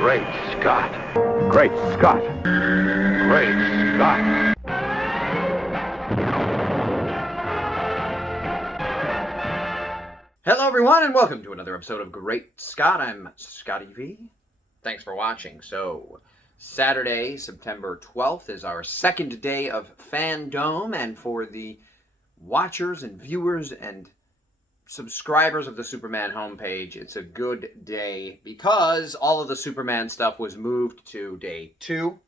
Great Scott. Great Scott. Great Scott. Hello everyone and welcome to another episode of Great Scott. I'm Scotty V. Thanks for watching. So, Saturday, September 12th is our second day of Fandome, and for the watchers and viewers and subscribers of the Superman homepage, it's a good day because all of the Superman stuff was moved to day 2,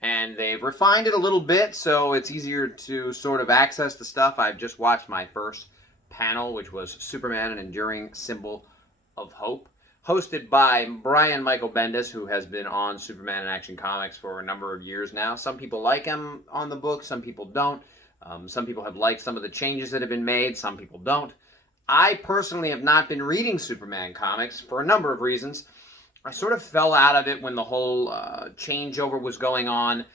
and they've refined it a little bit so it's easier to sort of access the stuff. I've just watched my first panel, which was Superman, an Enduring Symbol of Hope, hosted by Brian Michael Bendis, who has been on Superman and Action Comics for a number of years now. Some people like him on the book, some people don't. Some people have liked some of the changes that have been made, some people don't. I personally have not been reading Superman comics for a number of reasons. I sort of fell out of it when the whole changeover was going on.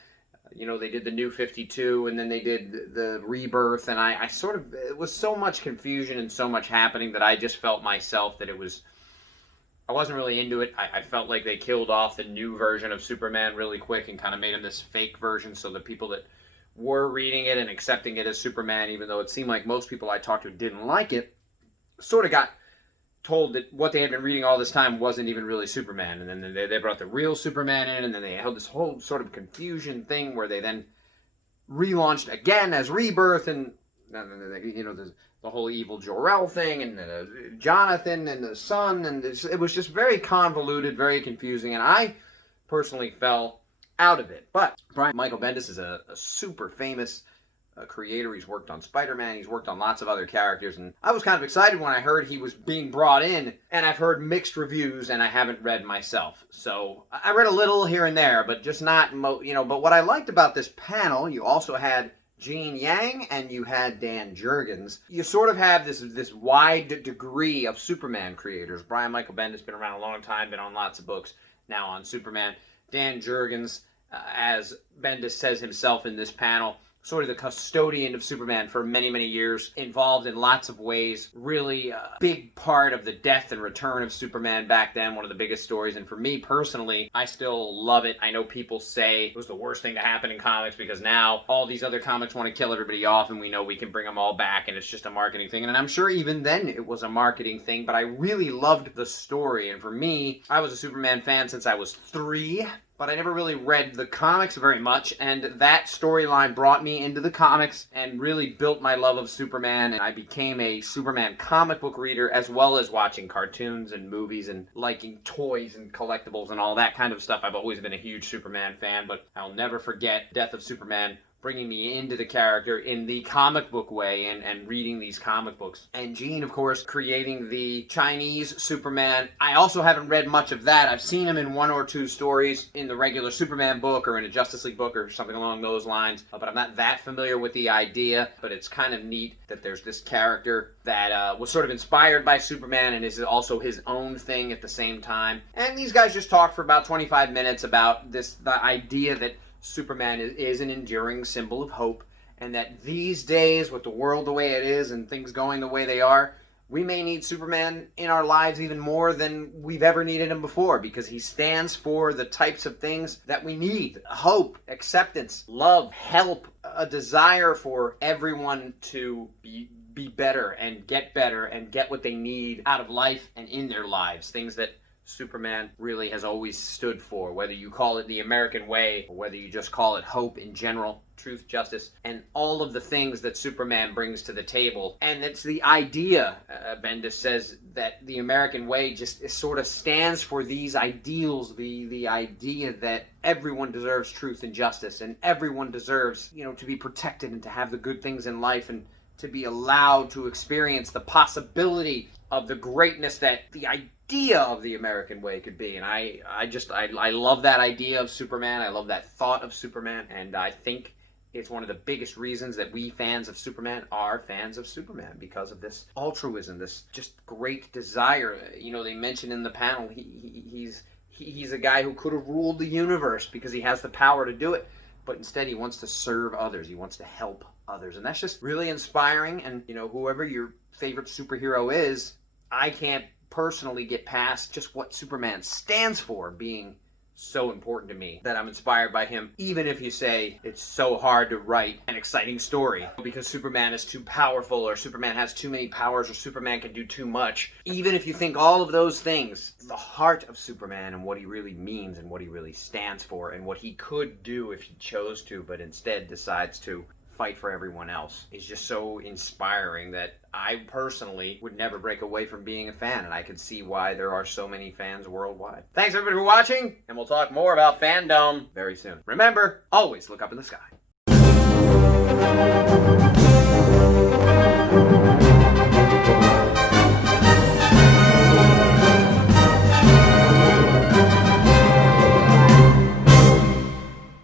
You know, they did the New 52, and then they did the Rebirth, and I sort of, it was so much confusion and so much happening that I just felt myself that I wasn't really into it. I felt like they killed off the new version of Superman really quick and kind of made him this fake version, so the people that were reading it and accepting it as Superman, even though it seemed like most people I talked to didn't like it, sort of got told that what they had been reading all this time wasn't even really Superman. And then they brought the real Superman in, and then they held this whole sort of confusion thing where they then relaunched again as Rebirth, and you know, the whole evil Jor-El thing, and Jonathan and the son, and it was just very convoluted, very confusing, and I personally fell out of it. But Brian Michael Bendis is a super famous creator. He's worked on Spider-Man, he's worked on lots of other characters, and I was kind of excited when I heard he was being brought in, and I've heard mixed reviews, and I haven't read myself. So I read a little here and there, but just not, but what I liked about this panel, you also had Gene Yang and you had Dan Jurgens. You sort of have this wide degree of Superman creators. Brian Michael Bendis has been around a long time, been on lots of books, now on Superman. Dan Jurgens, as Bendis says himself in this panel, sort of the custodian of Superman for many, many years, involved in lots of ways, really a big part of the death and return of Superman back then, one of the biggest stories, and for me personally, I still love it. I know people say it was the worst thing to happen in comics because now all these other comics want to kill everybody off and we know we can bring them all back and it's just a marketing thing, and I'm sure even then it was a marketing thing, but I really loved the story, and for me, I was a Superman fan since I was 3, but I never really read the comics very much, and that storyline brought me into the comics and really built my love of Superman, and I became a Superman comic book reader as well as watching cartoons and movies and liking toys and collectibles and all that kind of stuff. I've always been a huge Superman fan, but I'll never forget Death of Superman bringing me into the character in the comic book way and reading these comic books. And Gene, of course, creating the Chinese Superman. I also haven't read much of that. I've seen him in 1 or 2 stories in the regular Superman book or in a Justice League book or something along those lines, but I'm not that familiar with the idea. But it's kind of neat that there's this character that was sort of inspired by Superman and is also his own thing at the same time. And these guys just talked for about 25 minutes about the idea that Superman is an enduring symbol of hope, and that these days, with the world the way it is and things going the way they are, we may need Superman in our lives even more than we've ever needed him before, because he stands for the types of things that we need: hope, acceptance, love, help, a desire for everyone to be better and get what they need out of life and in their lives, things that Superman really has always stood for, whether you call it the American way or whether you just call it hope in general, truth, justice, and all of the things that Superman brings to the table. And it's the idea, Bendis says, that the American way just sort of stands for these ideals, the idea that everyone deserves truth and justice, and everyone deserves, to be protected and to have the good things in life and to be allowed to experience the possibility of the greatness that the idea of the American way could be. And I love that idea of Superman. I love that thought of Superman, and I think it's one of the biggest reasons that we fans of Superman are fans of Superman, because of this altruism, this just great desire. They mentioned in the panel he's a guy who could have ruled the universe because he has the power to do it, but instead he wants to serve others. He wants to help others, and that's just really inspiring. And whoever your favorite superhero is, I can't personally get past just what Superman stands for being so important to me that I'm inspired by him, even if you say it's so hard to write an exciting story because Superman is too powerful, or Superman has too many powers, or Superman can do too much. Even if you think all of those things, the heart of Superman and what he really means and what he really stands for and what he could do if he chose to, but instead decides to fight for everyone else, is just so inspiring that I personally would never break away from being a fan, and I can see why there are so many fans worldwide. Thanks everybody for watching, and we'll talk more about Fandome very soon. Remember, always look up in the sky.